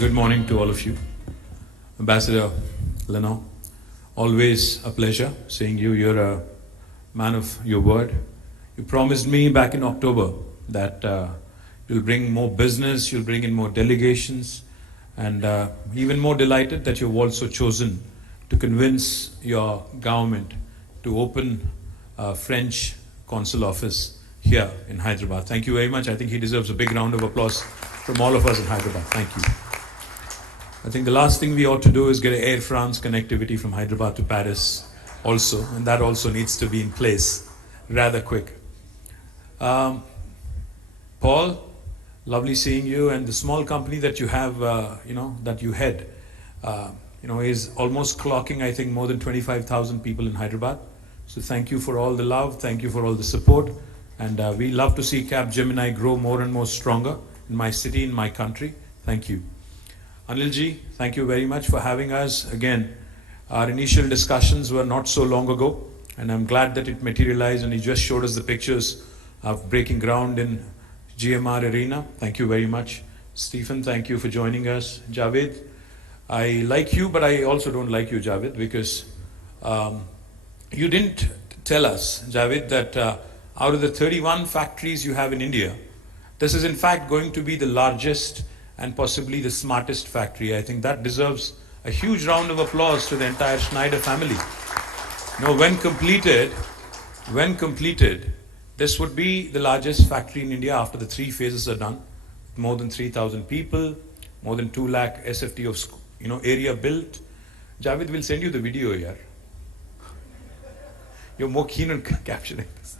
Good morning to all of you. Ambassador Leno, always a pleasure seeing you. You're a man of your word. You promised me back in October that you'll bring more business, you'll bring in more delegations, and even more delighted that you've also chosen to convince your government to open a French consul office here in Hyderabad. Thank you very much. I think he deserves a big round of applause from all of us in Hyderabad. Thank you. I think the last thing we ought to do is get Air France connectivity from Hyderabad to Paris also, and that also needs to be in place rather quick. Paul, lovely seeing you, and the small company that you have, that you head, is almost clocking, I think, more than 25,000 people in Hyderabad. So thank you for all the love, thank you for all the support, and we love to see Capgemini grow more and more stronger in my city, in my country. Thank you. Anilji, thank you very much for having us. Again, our initial discussions were not so long ago, and I'm glad that it materialized, and he just showed us the pictures of breaking ground in GMR Arena. Thank you very much. Stephen, thank you for joining us. Javed, I like you, but I also don't like you, Javed, because you didn't tell us, Javed, that out of the 31 factories you have in India, this is in fact going to be the largest and possibly the smartest factory. I think that deserves a huge round of applause to the entire Schneider family. When completed, this would be the largest factory in India after the 3 phases are done. More than 3,000 people, more than 2 lakh SFT of area built. Javed will send you the video here. You're more keen on capturing this.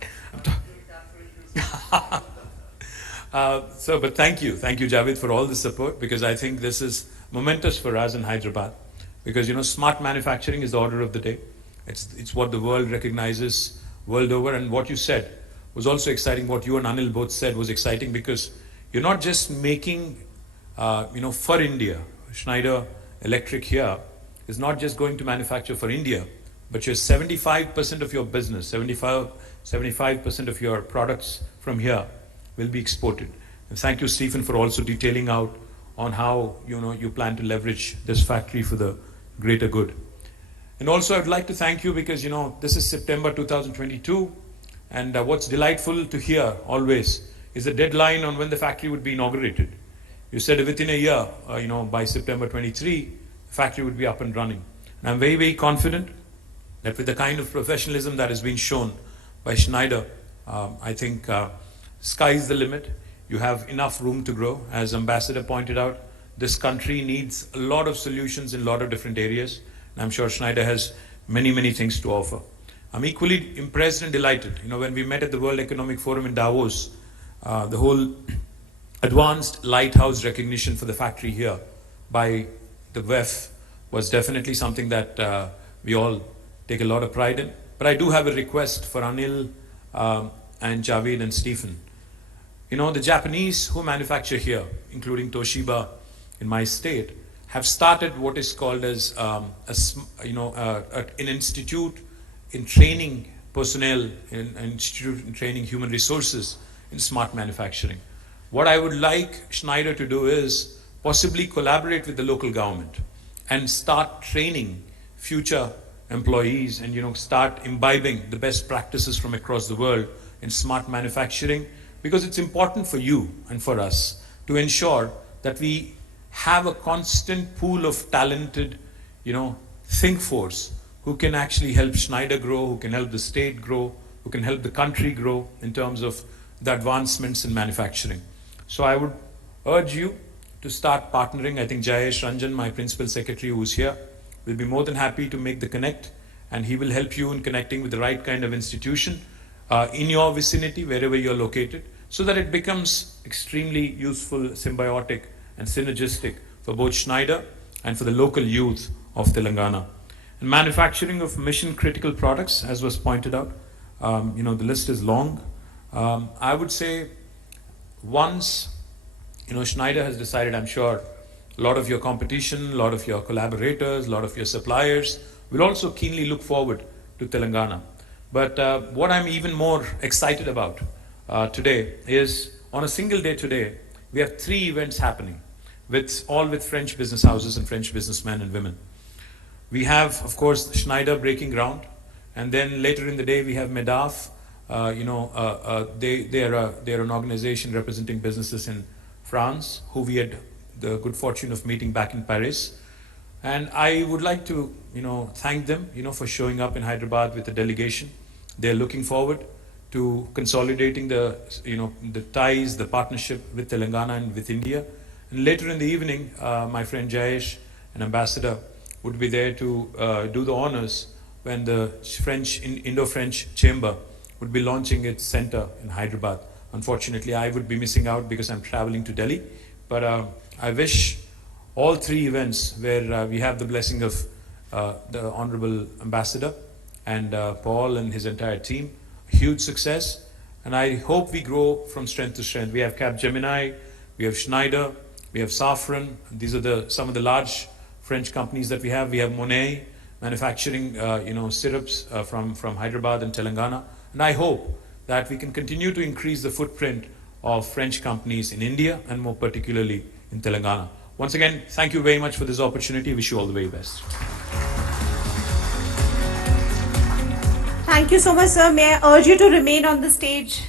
But thank you, Javed, for all the support, because I think this is momentous for us in Hyderabad, because smart manufacturing is the order of the day. It's what the world recognizes world over, and what you said was also exciting. What you and Anil both said was exciting, because you're not just making, for India. Schneider Electric here is not just going to manufacture for India, but you're 75% of your business, 75% of your products from here will be exported. And thank you, Stephen, for also detailing out on how you plan to leverage this factory for the greater good. And also I'd like to thank you because this is September 2022, and what's delightful to hear always is the deadline on when the factory would be inaugurated. You said within a year, by September 23, the factory would be up and running. And I'm very, very confident that with the kind of professionalism that has been shown by Schneider, I think sky is the limit. You have enough room to grow. As Ambassador pointed out, this country needs a lot of solutions in a lot of different areas. And I'm sure Schneider has many, many things to offer. I'm equally impressed and delighted. When we met at the World Economic Forum in Davos, the whole advanced lighthouse recognition for the factory here by the WEF was definitely something that we all take a lot of pride in. But I do have a request for Anil and Javed and Stephen. The Japanese who manufacture here, including Toshiba in my state, have started what is called as an institute in training personnel, an institute in training human resources in smart manufacturing. What I would like Schneider to do is possibly collaborate with the local government and start training future employees and start imbibing the best practices from across the world in smart manufacturing, because it's important for you and for us to ensure that we have a constant pool of talented, think force who can actually help Schneider grow, who can help the state grow, who can help the country grow in terms of the advancements in manufacturing. So I would urge you to start partnering. I think Jayesh Ranjan, my principal secretary who's here, will be more than happy to make the connect, and he will help you in connecting with the right kind of institution in your vicinity, wherever you're located, so that it becomes extremely useful, symbiotic, and synergistic for both Schneider and for the local youth of Telangana. And manufacturing of mission-critical products, as was pointed out, the list is long. I would say once, Schneider has decided, I'm sure, a lot of your competition, a lot of your collaborators, a lot of your suppliers will also keenly look forward to Telangana. But what I'm even more excited about today is, on a single day today, we have 3 events happening. with French business houses and French businessmen and women. We have, of course, Schneider breaking ground, and then later in the day we have Medaf. They're an organization representing businesses in France, who we had the good fortune of meeting back in Paris. And I would like to, thank them, for showing up in Hyderabad with a delegation. They're looking forward to consolidating the ties, the partnership with Telangana and with India. And later in the evening, my friend Jayesh, an ambassador, would be there to do the honors when the Indo-French Chamber would be launching its center in Hyderabad. Unfortunately, I would be missing out because I'm traveling to Delhi. But I wish all three events where we have the blessing of the Honorable Ambassador and Paul and his entire team, huge success. And I hope we grow from strength to strength. We have Capgemini, we have Schneider, we have Safran. These are some of the large French companies that we have. We have Monet manufacturing, syrups from Hyderabad and Telangana. And I hope that we can continue to increase the footprint of French companies in India and more particularly in Telangana. Once again, thank you very much for this opportunity. Wish you all the very best. Thank you so much, sir. May I urge you to remain on the stage?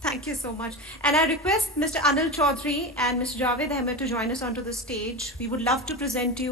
Thank you so much. And I request Mr. Anil Chaudhary and Mr. Javed Ahmed to join us onto the stage. We would love to present you